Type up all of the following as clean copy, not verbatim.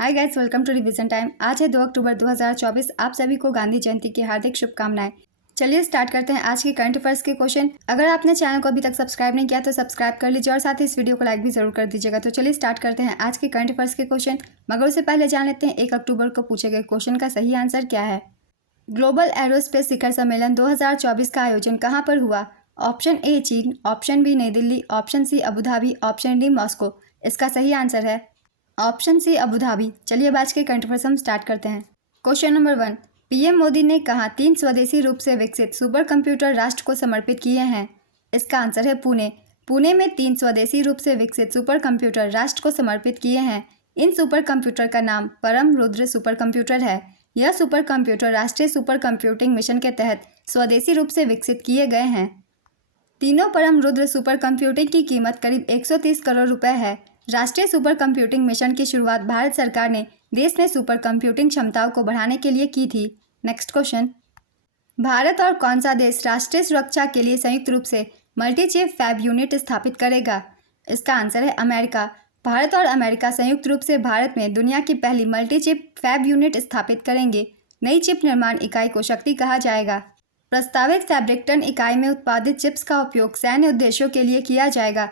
Hi guys, welcome to revision time. आज है 2 अक्टूबर 2024। आप सभी को गांधी जयंती की हार्दिक शुभकामनाएं। चलिए स्टार्ट करते हैं आज के करंट अफेयर्स के क्वेश्चन। अगर आपने चैनल को अभी तक सब्सक्राइब नहीं किया तो सब्सक्राइब कर लीजिए और साथ ही इस वीडियो को लाइक भी जरूर कर दीजिएगा। तो चलिए स्टार्ट करते हैं आज के करंट अफेयर्स के क्वेश्चन। मगर उससे पहले जान लेते हैं 1 अक्टूबर को पूछे गए क्वेश्चन का सही आंसर क्या है। ग्लोबल एरोस्पेस शिखर सम्मेलन 2024 का आयोजन कहाँ पर हुआ। ऑप्शन ए चीन, option B New Delhi, option C Abu Dhabi, option D Moscow. इसका सही आंसर है ऑप्शन सी अबू धाबी। चलिए अब आज के करंट अफेयर्स हम स्टार्ट करते हैं। क्वेश्चन नंबर 1, पीएम मोदी ने कहा 3 स्वदेशी रूप से विकसित सुपर कंप्यूटर राष्ट्र को समर्पित किए हैं। इसका आंसर है पुणे। पुणे में 3 स्वदेशी रूप से विकसित सुपर कंप्यूटर राष्ट्र को समर्पित किए हैं। इन सुपर कंप्यूटर का नाम परम रुद्र सुपर कंप्यूटर है। यह सुपर कंप्यूटर राष्ट्रीय सुपर कंप्यूटिंग मिशन के तहत स्वदेशी रूप से विकसित किए गए हैं। तीनों परम रुद्र सुपर कंप्यूटिंग की कीमत करीब 130 करोड़ रुपए है। राष्ट्रीय सुपर कंप्यूटिंग मिशन की शुरुआत भारत सरकार ने देश में सुपर कंप्यूटिंग क्षमताओं को बढ़ाने के लिए की थी। नेक्स्ट क्वेश्चन, भारत और कौन सा देश राष्ट्रीय सुरक्षा के लिए संयुक्त रूप से मल्टी चिप फैब यूनिट स्थापित करेगा। इसका आंसर है अमेरिका। भारत और अमेरिका संयुक्त रूप से भारत में दुनिया की पहली मल्टी चिप फैब यूनिट स्थापित करेंगे। नई चिप निर्माण इकाई को शक्ति कहा जाएगा। प्रस्तावित फैब्रिकटन इकाई में उत्पादित चिप्स का उपयोग सैन्य उद्देश्यों के लिए किया जाएगा।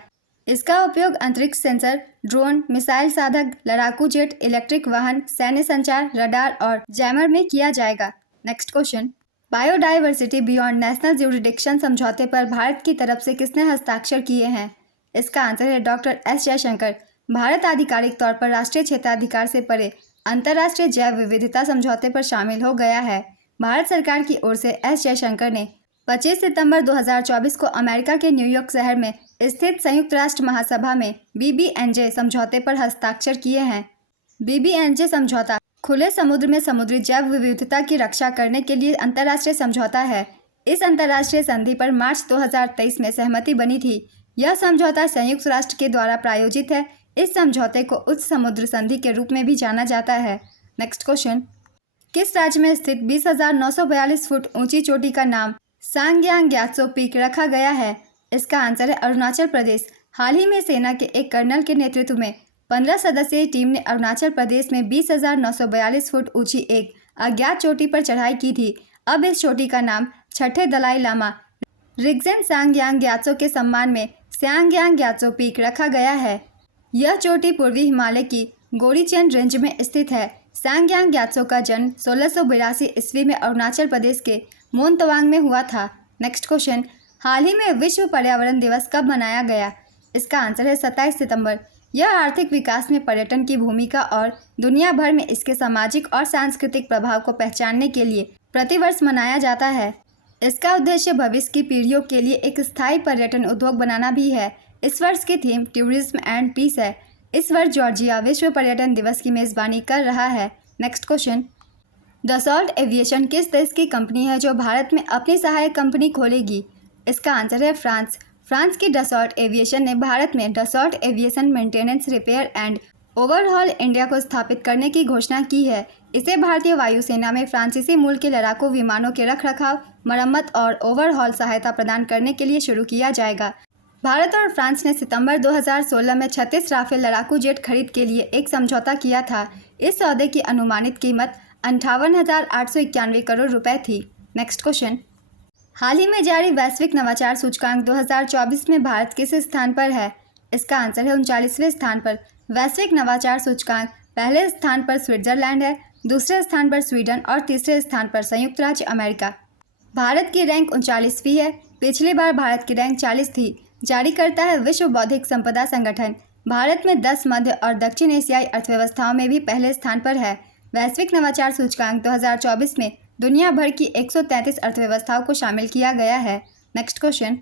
इसका उपयोग अंतरिक्ष सेंसर, ड्रोन, मिसाइल साधक, लड़ाकू जेट, इलेक्ट्रिक वाहन, सैन्य संचार, रडार और जैमर में किया जाएगा। Next question, biodiversity beyond national jurisdiction समझौते पर भारत की तरफ से किसने हस्ताक्षर किए हैं। इसका आंसर है डॉक्टर एस जयशंकर। भारत आधिकारिक तौर पर राष्ट्रीय क्षेत्राधिकार से परे अंतर्राष्ट्रीय जैव विविधता समझौते पर शामिल हो गया है। भारत सरकार की ओर से एस जयशंकर ने 25 सितंबर 2024 को अमेरिका के न्यूयॉर्क शहर में स्थित संयुक्त राष्ट्र महासभा में BBNJ समझौते पर हस्ताक्षर किए हैं। BBNJ समझौता खुले समुद्र में समुद्री जैव विविधता की रक्षा करने के लिए अंतर्राष्ट्रीय समझौता है। इस अंतर्राष्ट्रीय संधि पर मार्च 2023 में सहमति बनी थी। यह समझौता संयुक्त राष्ट्र के द्वारा प्रायोजित है। इस समझौते को उच्च समुद्र संधि के रूप में भी जाना जाता है। नेक्स्ट क्वेश्चन, किस राज्य में स्थित 20,942 फुट ऊंची चोटी का नाम सांग्यांग ग्यात्सो पीक रखा गया है। इसका आंसर है अरुणाचल प्रदेश। हाल ही में सेना के एक कर्नल के नेतृत्व में 15 सदस्यीय टीम ने अरुणाचल प्रदेश में 20,942 फुट ऊंची एक अज्ञात चोटी पर चढ़ाई की थी। अब इस चोटी का नाम छठे दलाई लामा रिग्जेन सांग्यांग ग्यात्सो के सम्मान में सांग्यांग ग्यात्सो पीक रखा गया है। यह चोटी पूर्वी हिमालय की गोरीचेन रेंज में स्थित है। सांग्यांग ग्यात्सो का जन्म 1682 ईस्वी में अरुणाचल प्रदेश के मोनतवांग में हुआ था। नेक्स्ट क्वेश्चन, हाल ही में विश्व पर्यावरण दिवस कब मनाया गया। इसका आंसर है 27 सितंबर। यह आर्थिक विकास में पर्यटन की भूमिका और दुनिया भर में इसके सामाजिक और सांस्कृतिक प्रभाव को पहचानने के लिए प्रतिवर्ष मनाया जाता है। इसका उद्देश्य भविष्य की पीढ़ियों के लिए एक स्थायी पर्यटन उद्योग बनाना भी है। इस वर्ष की थीम टूरिज्म एंड पीस है। इस वर्ष जॉर्जिया विश्व पर्यटन दिवस की मेजबानी कर रहा है। नेक्स्ट क्वेश्चन, डसॉल्ट एविएशन किस देश की कंपनी है जो भारत में अपनी सहायक कंपनी खोलेगी। इसका आंसर है फ्रांस। फ्रांस की डसॉल्ट एविएशन ने भारत में Dassault aviation maintenance, repair and overhaul India को स्थापित करने की घोषणा की है। इसे भारतीय वायुसेना में फ्रांसीसी मूल के लड़ाकू विमानों के रखरखाव, मरम्मत और ओवरहॉल सहायता प्रदान करने के लिए शुरू किया जाएगा। भारत और फ्रांस ने सितंबर 2016 में 36 राफेल लड़ाकू जेट खरीद के लिए एक समझौता किया था। इस सौदे की अनुमानित कीमत 58,891 करोड़ रुपए थी। नेक्स्ट क्वेश्चन, हाल ही में जारी वैश्विक नवाचार सूचकांक 2024 में भारत किस स्थान पर है। इसका आंसर है 39वें स्थान पर। वैश्विक नवाचार सूचकांक पहले स्थान पर स्विट्जरलैंड है, दूसरे स्थान पर स्वीडन और तीसरे स्थान पर संयुक्त राज्य अमेरिका। भारत की रैंक 39वीं है। पिछली बार भारत की रैंक 40 थी। जारी करता है विश्व बौद्धिक संपदा संगठन। भारत में 10 मध्य और दक्षिण एशियाई अर्थव्यवस्थाओं में भी पहले स्थान पर है। वैश्विक नवाचार सूचकांक 2024 में दुनिया भर की 133 अर्थव्यवस्थाओं को शामिल किया गया है। नेक्स्ट क्वेश्चन,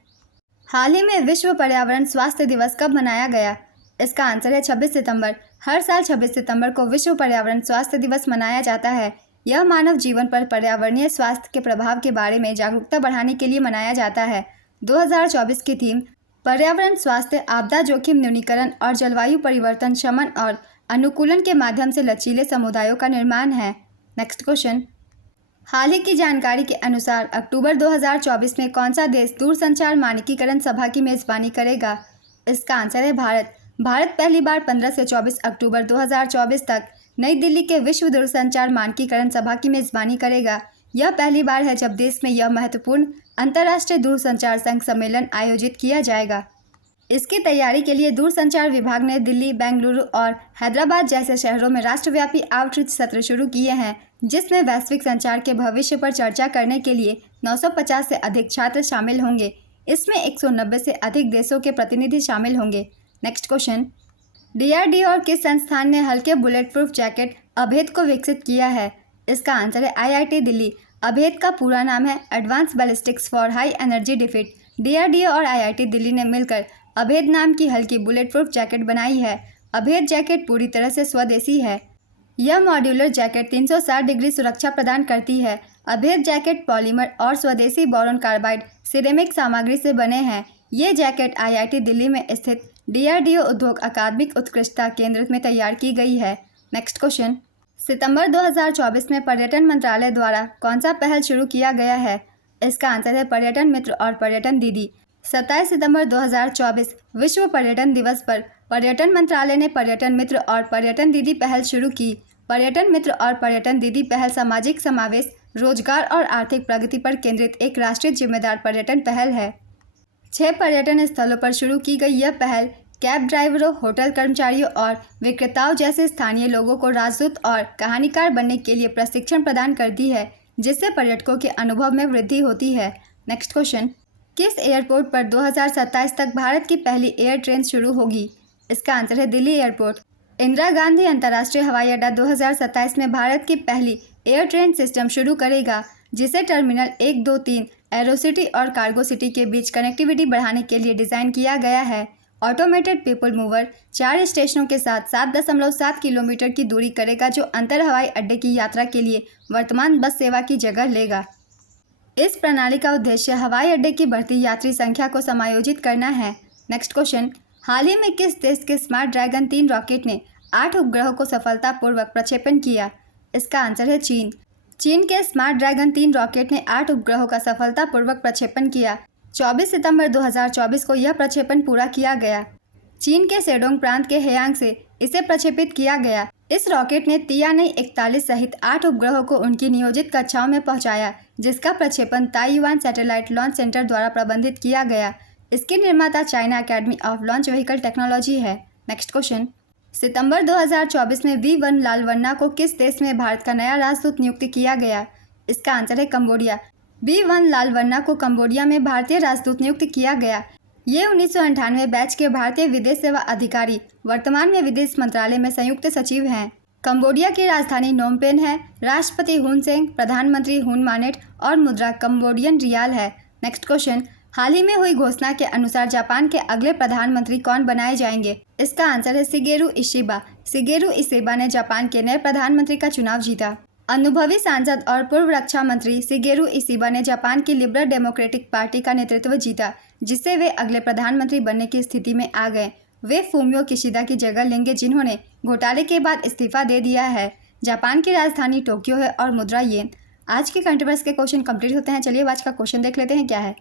हाल ही में विश्व पर्यावरण स्वास्थ्य दिवस कब मनाया गया। इसका आंसर है 26 सितंबर। हर साल 26 सितंबर को विश्व पर्यावरण स्वास्थ्य दिवस मनाया जाता है। यह मानव जीवन पर पर्यावरणीय स्वास्थ्य के प्रभाव के बारे में जागरूकता बढ़ाने के लिए मनाया जाता है। 2024 की थीम पर्यावरण स्वास्थ्य, आपदा जोखिम न्यूनीकरण और जलवायु परिवर्तन शमन और अनुकूलन के माध्यम से लचीले समुदायों का निर्माण है। नेक्स्ट क्वेश्चन, हाल ही की जानकारी के अनुसार अक्टूबर 2024 में कौन सा देश दूरसंचार मानकीकरण सभा की मेजबानी करेगा। इसका आंसर है भारत। भारत पहली बार 15 से 24 अक्टूबर 2024 तक नई दिल्ली के विश्व दूरसंचार मानकीकरण सभा की मेजबानी करेगा। यह पहली बार है जब देश में यह महत्वपूर्ण अंतर्राष्ट्रीय दूरसंचार संघ सम्मेलन आयोजित किया जाएगा। इसकी तैयारी के लिए दूरसंचार विभाग ने दिल्ली, बेंगलुरु और हैदराबाद जैसे शहरों में राष्ट्रव्यापी आउटरीच सत्र शुरू किए हैं, जिसमें वैश्विक संचार के भविष्य पर चर्चा करने के लिए 950 से अधिक छात्र शामिल होंगे। इसमें 190 से अधिक देशों के प्रतिनिधि शामिल होंगे। नेक्स्ट क्वेश्चन, DRDO और किस संस्थान ने हल्के बुलेट प्रूफ जैकेट अभेद को विकसित किया है? इसका आंसर है IIT दिल्ली। अभेद का पूरा नाम है advance ballistics for high energy defeat. DRDO और IIT दिल्ली ने मिलकर अभेद नाम की हल्की बुलेट प्रूफ जैकेट बनाई है। अभेद जैकेट पूरी तरह से स्वदेशी है। यह मॉड्यूलर जैकेट 360 डिग्री सुरक्षा प्रदान करती है। अभेद जैकेट पॉलीमर और स्वदेशी बोरोन कार्बाइड सिरेमिक सामग्री से बने हैं। ये जैकेट IIT दिल्ली में स्थित DRDO उद्योग अकादमिक उत्कृष्टता केंद्र में तैयार की गई है। नेक्स्ट क्वेश्चन, सितंबर 2024 में पर्यटन मंत्रालय द्वारा कौन सा पहल शुरू किया गया है? इसका आंसर है पर्यटन मित्र और पर्यटन दीदी। 27 सितंबर 2024 विश्व पर्यटन दिवस पर पर्यटन मंत्रालय ने पर्यटन मित्र और पर्यटन दीदी पहल शुरू की। पर्यटन मित्र और पर्यटन दीदी पहल सामाजिक समावेश, रोजगार और आर्थिक प्रगति पर केंद्रित एक राष्ट्रीय जिम्मेदार पर्यटन पहल है। 6 पर्यटन स्थलों पर शुरू की गई यह पहल कैब ड्राइवरों, होटल कर्मचारियों और विक्रेताओं जैसे स्थानीय लोगों को राजदूत और कहानीकार बनने के लिए प्रशिक्षण प्रदान करती है, जिससे पर्यटकों के अनुभव में वृद्धि होती है। नेक्स्ट क्वेश्चन, किस एयरपोर्ट पर 2027 तक भारत की पहली एयर ट्रेन शुरू होगी? इसका आंसर है दिल्ली एयरपोर्ट। इंदिरा गांधी अंतर्राष्ट्रीय हवाई अड्डा 2027 में भारत की पहली एयर ट्रेन सिस्टम शुरू करेगा, जिसे टर्मिनल 1, 2, 3 एरोसिटी और कार्गो सिटी के बीच कनेक्टिविटी बढ़ाने के लिए डिज़ाइन किया गया है। ऑटोमेटेड पीपल मूवर 4 स्टेशनों के साथ 7.7 किलोमीटर की दूरी करेगा, जो अंतर हवाई अड्डे की यात्रा के लिए वर्तमान बस सेवा की जगह लेगा। इस प्रणाली का उद्देश्य हवाई अड्डे की बढ़ती यात्री संख्या को समायोजित करना है। नेक्स्ट क्वेश्चन, हाल ही में किस देश के स्मार्ट ड्रैगन 3 रॉकेट ने 8 उपग्रहों को सफलतापूर्वक प्रक्षेपण किया? इसका आंसर है चीन। चीन के स्मार्ट ड्रैगन 3 रॉकेट ने 8 उपग्रहों का सफलतापूर्वक प्रक्षेपण किया। 24 सितंबर 2024 को यह प्रक्षेपण पूरा किया गया। चीन के सेडोंग प्रांत के हेयांग से इसे प्रक्षेपित किया गया। इस रॉकेट ने तियानई 41 सहित 8 उपग्रहों को उनकी नियोजित कक्षाओं में पहुंचाया, जिसका प्रक्षेपण ताइवान सैटेलाइट लॉन्च सेंटर द्वारा प्रबंधित किया गया। इसके निर्माता China academy of launch vehicle technology है। नेक्स्ट क्वेश्चन, सितंबर 2024 में V1 लालवन्ना को किस देश में भारत का नया राजदूत नियुक्त किया गया? इसका आंसर है कंबोडिया। V1 लालवन्ना को कंबोडिया में भारतीय राजदूत नियुक्त किया गया। ये 1998 बैच के भारतीय विदेश सेवा अधिकारी वर्तमान में विदेश मंत्रालय में संयुक्त सचिव हैं। कंबोडिया की राजधानी नोम पेन है। राष्ट्रपति हुन सेन, प्रधानमंत्री हुन मानेट और मुद्रा कंबोडियन रियाल है। नेक्स्ट क्वेश्चन, हाल ही में हुई घोषणा के अनुसार जापान के अगले प्रधानमंत्री कौन बनाए जाएंगे? इसका आंसर है शिगेरू इशिबा। शिगेरू इशिबा ने जापान के नए प्रधानमंत्री का चुनाव जीता। अनुभवी सांसद और पूर्व रक्षा मंत्री शिगेरू इशिबा ने जापान की लिबरल डेमोक्रेटिक पार्टी का नेतृत्व जीता, जिससे वे अगले प्रधानमंत्री बनने की स्थिति में आ गए। वे फूमियो किशिदा की जगह लेंगे, जिन्होंने घोटाले के बाद इस्तीफा दे दिया है। जापान की राजधानी टोक्यो है और मुद्रा येन। आज के करंट अफेयर्स के क्वेश्चन कंप्लीट होते हैं। चलिए आज का क्वेश्चन देख लेते हैं क्या है।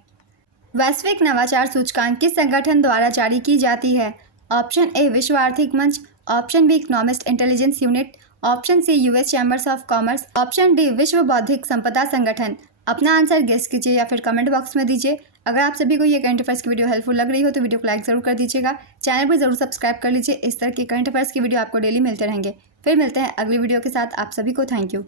वैश्विक नवाचार सूचकांक किस संगठन द्वारा जारी की जाती है? ऑप्शन ए विश्व आर्थिक मंच, option B economist intelligence unit, option C US chambers of commerce, option D विश्व बौद्धिक संपदा संगठन। अपना आंसर गेस कीजिए या फिर कमेंट बॉक्स में दीजिए। अगर आप सभी को ये करंट अफेयर्स की वीडियो हेल्पफुल लग रही हो तो वीडियो को लाइक जरूर कर दीजिएगा। चैनल पर जरूर सब्सक्राइब कर लीजिए। इस तरह की करंट अफेयर्स की वीडियो आपको डेली मिलते रहेंगे। फिर मिलते हैं अगली वीडियो के साथ। आप सभी को थैंक यू।